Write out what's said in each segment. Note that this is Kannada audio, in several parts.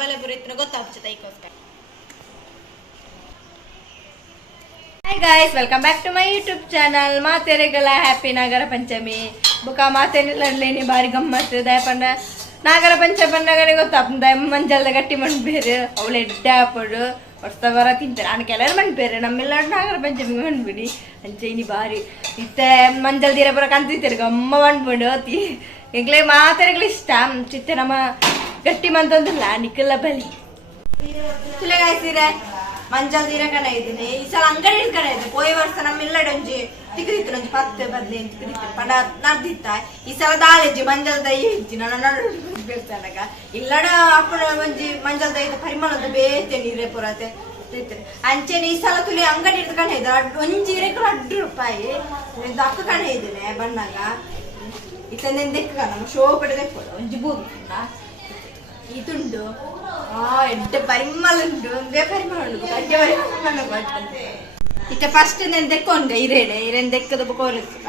ಬಲೆ ಪೂರ ಇತ್ತಿನ ಗೊತ್ತಾಗ್ತದೆ ಈಗೋಸ್ಕರ. Hi guys, welcome back to my YouTube channel. ಮಾತೆರೆಗಳ ಹ್ಯಾಪಿ ನಾಗರ ಪಂಚಮಿ ಬುಕ್ಕ ಮಾತೆರೆಲ್ಲೇ ಬಾರಿ ಗಮ್ಮತ್ತು ದಯಪಂಡ ನಾಗರ ಪಂಚಮಿ ಪಂಡಗನೆ ಗೊತ್ತಾಗ್ತದೆ. ಮಂಜಲ್ದ ಗಟ್ಟಿ ಮಣ್ಬೇರು ಅವಳು ಎಡ್ಡೆ ಹಾಪಡು ಹೊಡ್ತವರ ತಿಂತಾರೆ ಅಣ್ಣ ಕೆಲವರು ಮಣ್ಬೇರೆ ನಮ್ಮೆಲ್ಲ ನಾಗರ ಪಂಚಮಿ ಮಣ್ಬಿಡಿ ಅಂಚೆ ಬಾರಿ ಇತ್ತೆ ಮಂಜಲ್ ತೀರ ಪುರ ಕಂತಿರ್ತಾರೆ ಗಮ್ಮ ಮಣ್ಬಿಡು ಅತಿ ಈಗಲೇ ಮಾತೆರೆಗಳು ಇಷ್ಟ ಚಿತ್ತೆ ನಮ್ಮ ಗಟ್ಟಿ ಮಂತಂದಿಲ್ಲ ನಿಕ್ಕಲ್ಲ ಬಲಿ ತುಲೆಗಾಯ್ಸಿರೆ ಮಂಜಲ್ ತೀರ ಕಣ ಇದ್ದೀನಿ ಈ ಸಲ ಅಂಗಡಿ ಕಣ ಇದೆ. ಪೋಯ್ ವರ್ಷ ನಮ್ಮೆಲ್ಲಡೆ ಒಂಜಿ ತಿಕ್ಕಿತ್ತು ಒಂಜಿ 10-15 ತಿಕ್ಕಿತ್ತು ಪಂಡ ನಡ್ದಿತ್ತ. ಈ ಸಲ ದಾಳೆಜ್ಜಿ ಮಂಜಲ್ ದೈ ಇಜ್ಜಿ ನನ್ನ ನಡುಗ ಇಲ್ಲಡ ಅಪ್ಪನ ಒಂಜಿ ಮಂಜಲ್ ದೈ ಪರಿಮಳದ ಬೇತೆ ನೀರೇ ಪುರತೆ ಅಂಚೆನೆ ಈ ಸಲ ತುಲಿ ಅಂಗಡಿ ಇಡ್ದು ಕಣ ಇದೆ ಒಂಜಿ ರೇಖಲು ₹10 ಅಕ್ಕ ಕಣ ಇದ್ದೇನೆ ಬಣ್ಣಾಗ ಇತ್ತಂದೇನು ದೆಕ್ಕ ನಮ್ಮ ಶೋ ಕಡೆ ದೆಕ್ಕೋದು ಒಂಜಿ ಬೂದು ಇದುಂಡು ಎಡ್ಡೆ ಪರಿಮಳ ಉಂಟು ಒಂದೇ ಪರಿಮಳ ಉಂಟು ಗಡ್ಡೆ ಪರಿಮಳ ಇತ್ತ ಫಸ್ಟ್ నేను ದೆಕ್ಕೊಂಡೆ ಇರೇನ್ ದೆಕ್ಕದ ಕೋಲಿಸ್ಕ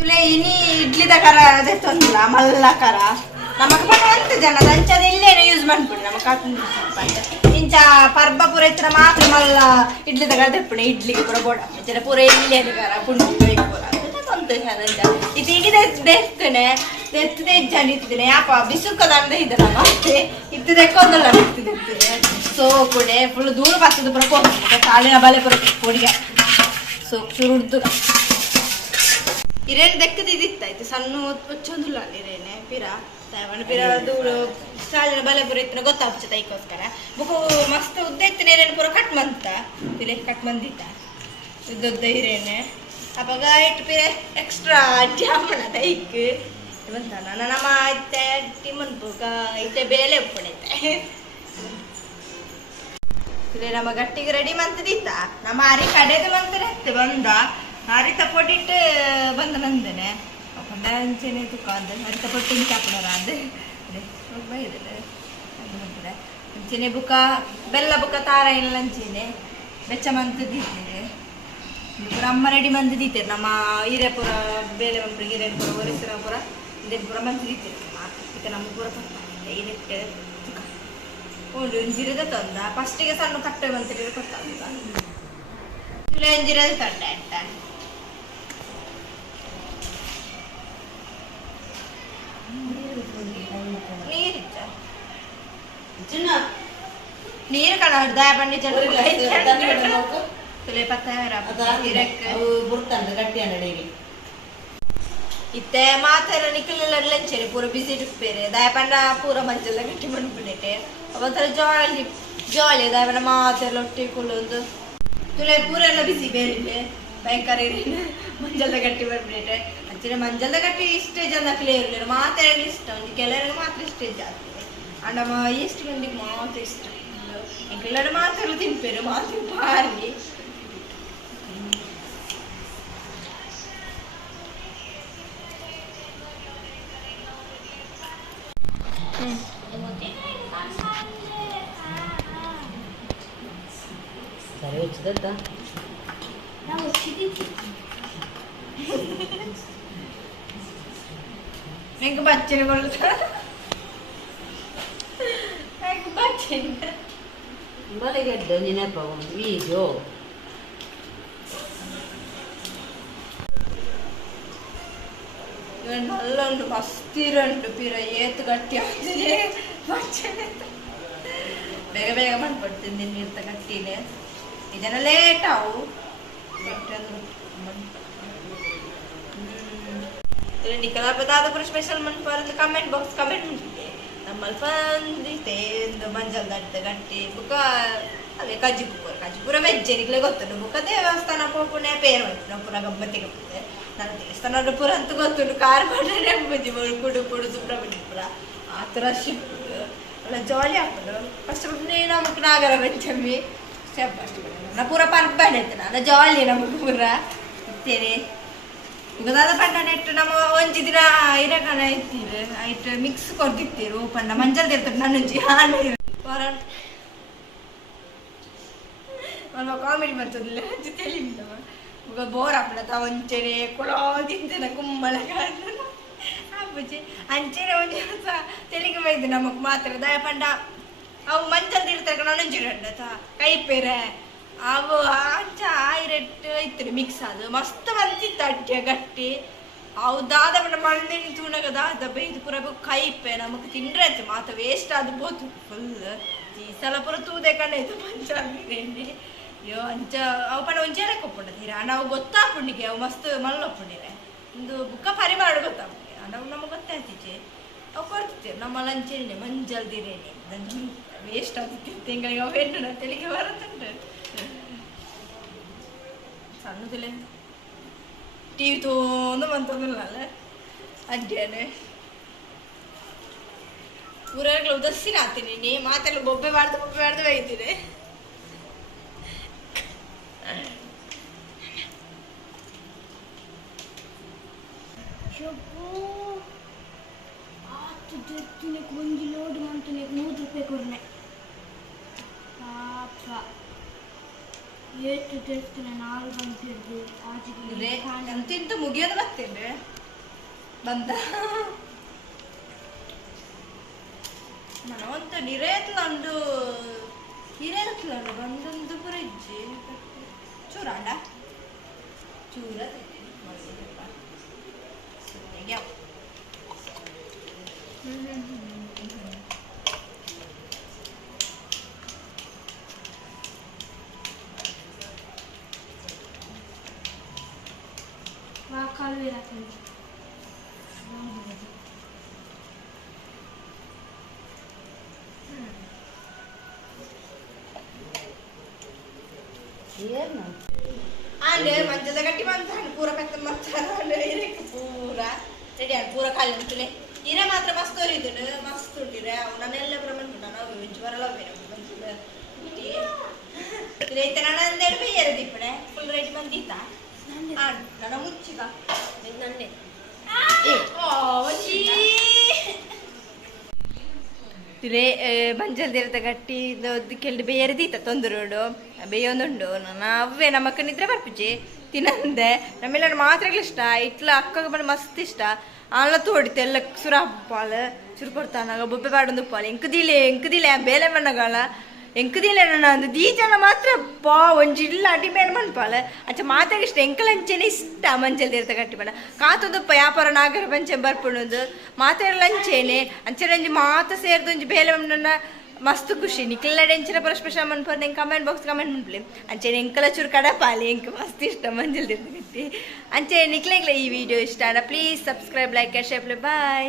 ತುಲೆ ಇನಿ ಇಡ್ಲಿ ದಕರ ದೆತ್ತೊಂದಿಲ್ಲ ಮಲ್ಲ ಕರ ನಮಕ್ ಪಣವಂತ ಜನ ದಂಚದ ಇಲ್ಲೇನೆ ಯೂಸ್ ಮಾಡ್ಬಿಡಿ ನಮಕ್ ಇಂಚ ಪರ್ಬ ಪೂರ ಇತ್ರ ಮಾತ್ರ ಮಲ್ಲ ಇಡ್ಲಿ ತಗ ತೆಪ್ಪಣೆ ಇಡ್ಲಿಗೆ ಪೂರ ಬೋಡ ಜನ ಪೂರ ಇಲ್ಲೇನೆ ಕರ ಪುಂಡು ಪೂರ ಇದು ಈಗ ದೆಕ್ಕನೆ ದೆತ್ತದೆ ಜನಿತಿದ್ದೇನೆ ಯಾಪ ಬಿಸುಕದ ಅಂದ ಇದೆ ಮತ್ತೆ ಇತ್ತು ದೆಕ್ಕೊಂದಲ್ಲ ಇತ್ತಿದೆ ಸೋಪುಡೆ ಫುಲ್ ದೂರ ಬರ್ತದೆ ಪುರ ಹೋಗ್ತದೆ ಕಾಲಿನ ಬಲೆ ಪುರ ಪೊಡಿಗೆ ಸೋಪ್ ಚುರುಡ್ದು ಇರೇನು ದೆಕ್ಕದಿತ್ತಾಯ್ತು ಸಣ್ಣ ಹೊಚ್ಚೊಂದಿಲ್ಲ ಇರೇನೆ ಪಿರ ಪಿರ ದೂರು ಕಾಲಿನ ಬಲೆ ಪುರ ಇತ್ತಿನ ಗೊತ್ತಾಗ್ತದೆ ಈಗೋಸ್ಕರ ಬುಕ್ಕು ಮಸ್ತ್ ಉದ್ದ ಇತ್ತಿನ ಇರೇನು ಪೂರ ಕಟ್ ಮಂತ ತಿಲೆ ಕಟ್ ಮಂದಿತ್ತ ಉದ್ದ ಇರೇನೆ ಅವಾಗ ಇಟ್ಟು ಪಿರೆ ಎಕ್ಸ್ಟ್ರಾ ಜಾಮಣ ದೈಕ್ ಬಂತಾನ ನಮ್ಮ ಇತ್ತೆ ಟಿಮನ್ ಪೂಕ ಇತ್ತೆ ಬೇಲೆ ಉಪ್ಪಣೈತೆ ಇಲ್ಲೇ ನಮ್ಮ ಗಟ್ಟಿಗೆ ರೆಡಿ ಮಂತದಿತ್ತ ನಮ್ಮ ಅರಿ ಕಡೆದು ಮಂತದೆ ಹತ್ತೆ ಬಂದ ಅರಿತ ಪೊಡಿಟ್ಟು ಬಂದ ನಂದೇನೆ ಅಪ್ಪಂದ ಅಂಚೆನೆ ತುಕ್ಕ ಅಂದ ಅರಿತ ಪೊಟ್ಟಿ ಚಾಪಣರ ಅದು ಬೈದಲ್ಲ ಅಂಚೆನೆ ಬುಕ್ಕ ಬೆಲ್ಲ ಬುಕ್ಕ ತಾರ ಇಲ್ಲ ಅಂಚೆನೆ ಬೆಚ್ಚ ಮಂತದಿದ್ದೇನೆ ಪೂರ ಅಮ್ಮ ರೆಡಿ ಮಂದಿ ದೀತೇರು ನಮ್ಮ ಹಿರೇಪುರ ಬೇಲೆ ಮಂಬ್ರಿಗೆ ಹಿರೇಪುರ ಒರಿಸಿರಪುರ ಪೂರ ಮಂದಿ ದೀತೇರು ಈಗ ನಮ್ಮ ಪೂರ ಹಿರಕ್ಕೆ ಒಂದು ಇಂಜಿರದ ತಂದ ಫಸ್ಟಿಗೆ ಸಣ್ಣ ಕಟ್ಟೆ ಮಂತ್ರಿ ಕೊಟ್ಟ ಇಂಜಿರದ ತಂಡ ಆಯ್ತಾ ನೀರಿತ್ತ ನೀರು ಕಣ ದಯ ಬಣ್ಣಿ ಇತ್ತೆ ಮಾತಾರ ನಿಕ್ಕಲೆಲ್ಲ ಲಂಚರಿ ಪೂರ ಬಿಸಿ ಬೇರೆ ದಯಪಂಡ ಪೂರ ಮಂಜೆಲ್ಲ ಗಟ್ಟಿ ಮಾಡ್ಬಿಟ್ಟೆ ಅವತ್ತರ ಜಾಲಿ ಜಾಲಿ ದಯಪಂಡ ಮಾತೆಲ್ಲ ಒಟ್ಟಿ ಕುಲ್ಲೊಂದು ತುಲೆ ಪೂರ ಎಲ್ಲ ಬಿಸಿ ಬೇರೆ ಭಯಂಕರ ಮಂಜಲ್ದ ಗಟ್ಟಿ ಬರ್ಬಿಟ್ಟೆ ಅಂಚನೆ ಮಂಜಲ್ದ ಗಟ್ಟಿ ಇಷ್ಟೇ ಜನ ಕ್ಲಿಯರ್ ಇರಲಿಲ್ಲ ಮಾತಾಡಲಿ ಇಷ್ಟ ಒಂದು ಕೆಲವರಿಗೆ ಮಾತ್ರ ಇಷ್ಟೇ ಜಾಸ್ತಿ ಅಂಡ ಎಷ್ಟು ಮಂದಿಗೆ ಮಾತ್ರ ಇಷ್ಟ ಎಲ್ಲರೂ ಮಾತಾಡಲು ತಿನ್ಪೇರು ಮಾತು ಭಾರಿ ಸರಿ వచ్చిందా నా వచ్చింది మీకు బచ్చన కొడుతా నాకు బచ్చన ಬಲೆಗಡ್ಡ ನೆನಪ ವೀಡಿಯೋ ನಲ್ಲುಂಟು ಮಸ್ತಿರಂಟು ಪಿರ ಏತು ಗಟ್ಟಿ ಆಗ್ತಿದೆ ಬೇಗ ಬೇಗ ಮಾಡ್ಕೊಡ್ತೀನಿ ನೀರ್ತ ಗಟ್ಟಿನೇ ಇದೆಲ್ಲ ಲೇಟ್ ಅವು ನಿಕಲ ಪದಾರ್ಥ ಸ್ಪೆಷಲ್ ಮನ್ಪರ್ ಕಮೆಂಟ್ ಬಾಕ್ಸ್ ಕಮೆಂಟ್ ಮುಂಚಿದೆ ನಮ್ಮಲ್ಲಿ ಬಂದಿತ್ತೆ ಒಂದು ಮಂಜಲ್ ದಡ್ಡ ಗಟ್ಟಿ ಬುಕ್ಕ ಅದೇ ಕಜ್ಜಿಪುರ ವೆಜ್ಜೆ ನಿಕ್ಲೆ ಗೊತ್ತುಂಟು ಬುಕ್ಕ ದೇವಸ್ಥಾನ ಪೋಪುನೆ ಪೇರು ಆಯ್ತು ನಾವು ಪುರ ಗಮ್ಮತ್ತಿಗೆ ಹೋಗ್ತದೆ ನನ್ನ ದೇವಸ್ಥಾನ ಪುರ ಅಂತ ಗೊತ್ತುಂಟು ಕಾರ್ ಮಾಡ್ರೆ ನೆಂಬುಜಿ ಕುಡು ಕುಡು ಸುಬ್ರಹ್ಮಣ್ಯಪುರ ಆ ಥರ ಶಿಪ್ ಒಳ್ಳೆ ಜಾಲಿ ಆಗ್ತದೆ ಫಸ್ಟ್ ನಮಗೆ ನಾಗರ ಪಂಚಮಿ ಸ್ಟೆಪ್ ಅಷ್ಟು ನಾ ಪೂರ ಪರ್ಬಾಡ್ ಆಯ್ತು ನಾನು ಜಾಲಿ ನಮಗೆ ಪೂರ ಇತ್ತೇನೆ ಉಗದಾದ ಪಂಡ ನೆಟ್ಟು ನಮ್ಮ ಒಂಜಿ ದಿನ ಇರಕನ ಇತ್ತೀರು ಆಯ್ತು ಮಿಕ್ಸ್ ಕೊಡ್ತಿತ್ತೀರು ಪಂಡ ಮಂಜಲ್ ಇರ್ತದೆ ನನ್ನೊಂಜಿ ಹಾಲು ನಮ್ಮ ಕಾಮಿಡಿ ಬರ್ತದಿಲ್ಲ ತಿಳಿಲ್ಲ ಬೋರ್ ಹಾಕ್ಬಿಡತ್ತ ಒಂಚೆನೆ ಕುಳೋ ತಿಂತೇನೆ ಕುಮ್ಮಳ ಆಪುಜಿ ಅಂಚೆನೆ ಒಂದು ದಿವಸ ತೆಲಿಗೆ ಬೈದು ನಮಗ್ ಮಾತ್ರ ದಯ ಪಂಡ ಅವು ಮಂಚಲ್ ತಿರ್ತಾರೆ ನೊಂಜಿರಡ್ಡತ ಕೈಪೇರೆ ಅವು ಅಂಚ ಆಯಿರೆಟ್ಟು ಇತ್ತು ಮಿಕ್ಸ್ ಅದು ಮಸ್ತ್ ಬಂದಿತ್ತು ಅಡ್ಡೆ ಗಟ್ಟಿ ಅವು ದಾದ ಪಂಡ ಮಣ್ಣೆಣ್ಣೆ ತೂಣಗ ದಾದ ಬೈದು ಪೂರ ಕೈಪೆ ನಮಗ್ ತಿಂಡ್ರೆ ಮಾತ ವೇಸ್ಟ್ ಆದ ಬೋದು ಫುಲ್ ಈ ಸಲ ಪೂರ ತೂದೆ ಕಣ್ಣಾಯ್ತು ಮಂಚಾಲ್ ಬಿರಿಯಾನಿ ಅಯ್ಯೋ ಅಂಚ ಅವು ಪಂಡ ಒಂಚೇನೆ ಕೊಪ್ಪುಂಡತೀರ ನಾವು ಗೊತ್ತಾಪುಂಡಿಗೆ ಅವು ಮಸ್ತ್ ಮಲ್ಲೊಪ್ಪುಂಡಿರೆ ಒಂದು ಬುಕ್ಕ ಪರಿಮಾಡ ಗೊತ್ತಾಪುಂಡಿ ನಾವು ನಮಗೆ ಗೊತ್ತಾಯ್ತಿಚೆ ಅವು ಕೊಡ್ತಿದ್ದೇವೆ ನಮ್ಮ ಲಂಚೇನೆ ಮಂಜಲ್ ದಿರೇನೆ ವೇಸ್ಟ್ ಆಗ್ತಿತ್ತು ತಿಂಗಳಿಗೆ ಅವು ಹೆಣ್ಣು ತೆಲಿಗೆ ಬರುತ್ತುಂಟು ಸಣ್ಣದಿಲ್ಲ ಟಿವಿ ತೋಂದು ಬಂತಂದಿಲ್ಲ ಅಡ್ಡೇನೆ ಊರಗಳು ಉದಸ್ಸಿನ ಆತೀನಿ ನೀ ಮಾತೆಲ್ಲ ಬೊಬ್ಬೆ ಬಾರ್ದು ಬೈತೀನಿ కొంచెం లోటు మంతు నీకు 100 రూపాయలు కొరనే పాప ಎಷ್ಟು ತೆಸ್ತಿನ 4 ಗಂಟೆದ್ದು ಆಚೆಗೆ ಎಂತಿಂತ ಮುಗಿಯೋದು ಬರ್ತೇನೆ ಬಂದ మనవంత నిరేతులండు నిరేతులండు ಬಂದೊಂದು ಬರಿಜ್ಜಿ ಚೂರಾಂಡ ಚೂರ వాకాలు వేరాకండి ಏನು ಆಂಡೆ ಮಂಜದ ಗಟ್ಟಿ ಬಂತಾನೆ ಪೂರ ಪೆತ್ತ ಮಾಡ್ತಾನೆ ಇರಕ್ಕೆ ಪೂರ ರೆಡಿ ಆಗಿ ಪೂರ ಖಾಲಿ ಉಂಟುಲೆ ಇರೆ ಮಾತ್ರ ಮಸ್ತ್ ಹೊರಿದು ಮಸ್ತ್ ಉಂಟಿರೆ ಅವನ್ನೆಲ್ಲ ಪ್ರಮಾಣ ನಾವು ವೆಜ್ ಬರಲ್ಲ ರೈತ ನನ್ನಂದೇಳಿ ಬೇರೆ ದಿಪ್ಪಣೆ ಫುಲ್ ರೆಡಿ ಬಂದಿತ್ತ ನನ್ನ ಮುಚ್ಚಿಗ ನನ್ನೆ ತಿರೇ ಮಂಜಲ್ದಿರತ ಗಟ್ಟಿ ಕೆಲ್ದು ಬೇರೆದಿತ್ತ ತೊಂದರೋಡು ಬೇಯೊಂದುಂಡು ನಾನು ಅವೇ ನಮ್ಮಕ್ಕ ನಿದ್ರೆ ಬರ್ಪಿಜಿ ತಿನ್ನಂದೆ ನಮ್ಮೆಲ್ಲರೂ ಮಾತ್ರ ಇಷ್ಟ ಇಟ್ಲ ಅಕ್ಕಗೆ ಬಂದು ಮಸ್ತ್ ಇಷ್ಟ ಆಲ ತೋಡಿತೆ ಎಲ್ಲ ಸುರ ಹಪ್ಪಾಲು ಚುರು ಕೊಡ್ತಾನಾಗ ಬೊಬ್ಬೆ ಬಾಡೊಂದು ಉಪ್ಪಾಲು ಎಂಕದಿಲೆ ಬೇಲೆ ಬಣ್ಣಗಳ ಎಂಕದಿಲ್ಲ ನನ್ನ ಅಂದು ದೀಜನ ಮಾತ್ರ ಪಾ ಒಂಜಿಲ್ಲ ಅಡಿಬೇಡ ಮನ್ಪಾಲ ಅಂಚ ಮಾತಾಗ ಇಷ್ಟ ಎಂಕಲಂಚೆನೆ ಇಷ್ಟ ಮಂಜಲ್ದಿರತ ಗಟ್ಟಿ ಬಣ್ಣ ಕಾತೊಂದಪ್ಪ ವ್ಯಾಪಾರ ನಾಗರ ಪಂಚೆ ಬರ್ಪುಣದು ಮಾತಾಡಲಂಚೇನೆ ಅಂಚೆನಂಜಿ ಮಾತ ಸೇರ್ದೊಂಜಿ ಬೇಲೆ ಬಣ್ಣ ಮಸ್ತ್ ಖುಷಿ ನಿಕ್ಲೆಲ್ಲ ಎಂಚಿನ ಪರಸ್ಪೆಷಲ್ ಮನ್ಪರ್ ನಂಗೆ ಕಮೆಂಟ್ ಬಾಕ್ಸ್ ಕಮೆಂಟ್ ಮನ್ಪ್ಲಿ ಅಂಚೆನೆ ಎಂಕಲ ಚೂರು ಕಡಪಾಲಿ ಎಂಕ ಮಸ್ತ್ ಇಷ್ಟ ಮಂಜಲ್ದಿರತ ಗಟ್ಟಿ ಅಂಚೆ ನಿಕ್ಲೆಗ್ಲ ಈ ವಿಡಿಯೋ ಇಷ್ಟ please subscribe like share bye.